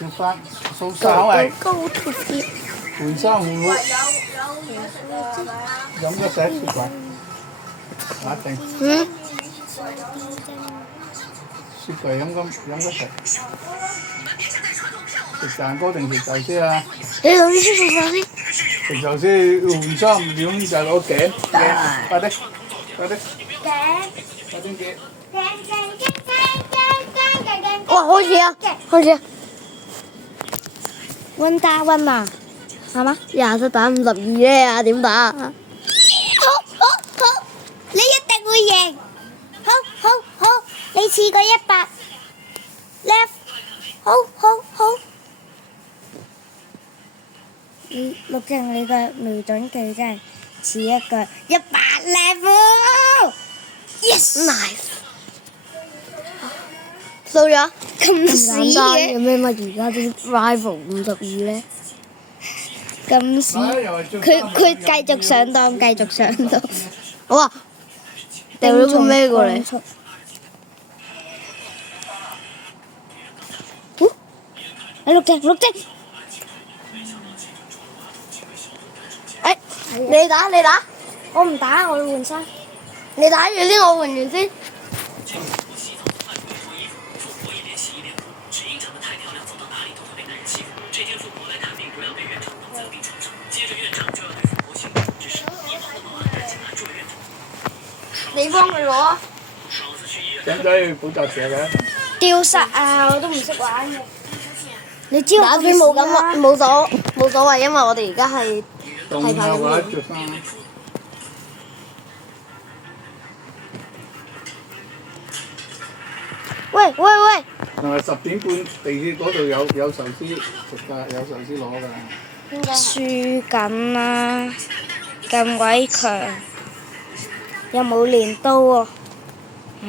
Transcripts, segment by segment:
要翻數稍微高脱啲。換衫換褲，飲個洗雪櫃，打定。雪櫃飲個食。食蛋糕定食壽司啊？你老師食壽司？食壽司換衫，兩就攞頸，快啲，快啲。快啲嘅。哇！開始啊！開始啊！1打1啊，係嘛？27打52咧啊？點打？好，你一定會贏。好，你似個100 left。好。陸正，你個瞄準技真係似一個100 level。Yes。Nice。掃咗。咁屎嘅。有咩乜而家啲 rival 52咧？咁屎！佢繼續上當，繼續上當。好啊！掉咗個咩過嚟？陸正。你打。我唔打，我要換衫。你打完先，我換完先。你幫佢攞啊！使唔使補習社嘅？丟失啊！我都唔識玩嘅。你知我打機冇咁啊，冇所謂，因為我哋而家係拍緊片。喂！同埋10點半地鐵嗰度有壽司食㗎，有壽司攞㗎。輸緊啦！咁鬼強，又冇練刀喎，唉！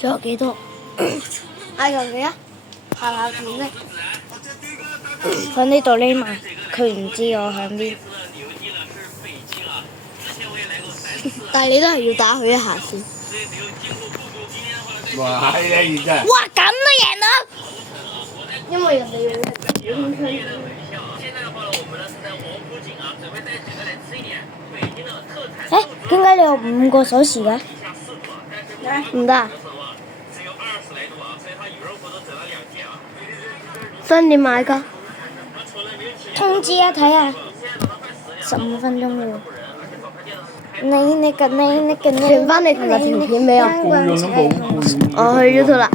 仲有幾多？嗌求幾啊？下片咧，喺呢度匿埋，佢唔知我喺邊。但係你都係要打佢一下先。哇！係啊，而家。哇！咁都贏到，因為人哋要點解你有5個鎖匙嘅？唔得啊！新點買㗎？通知啊，睇下，15分鐘喎。你傳翻你同埋條片俾我。我去咗套啦。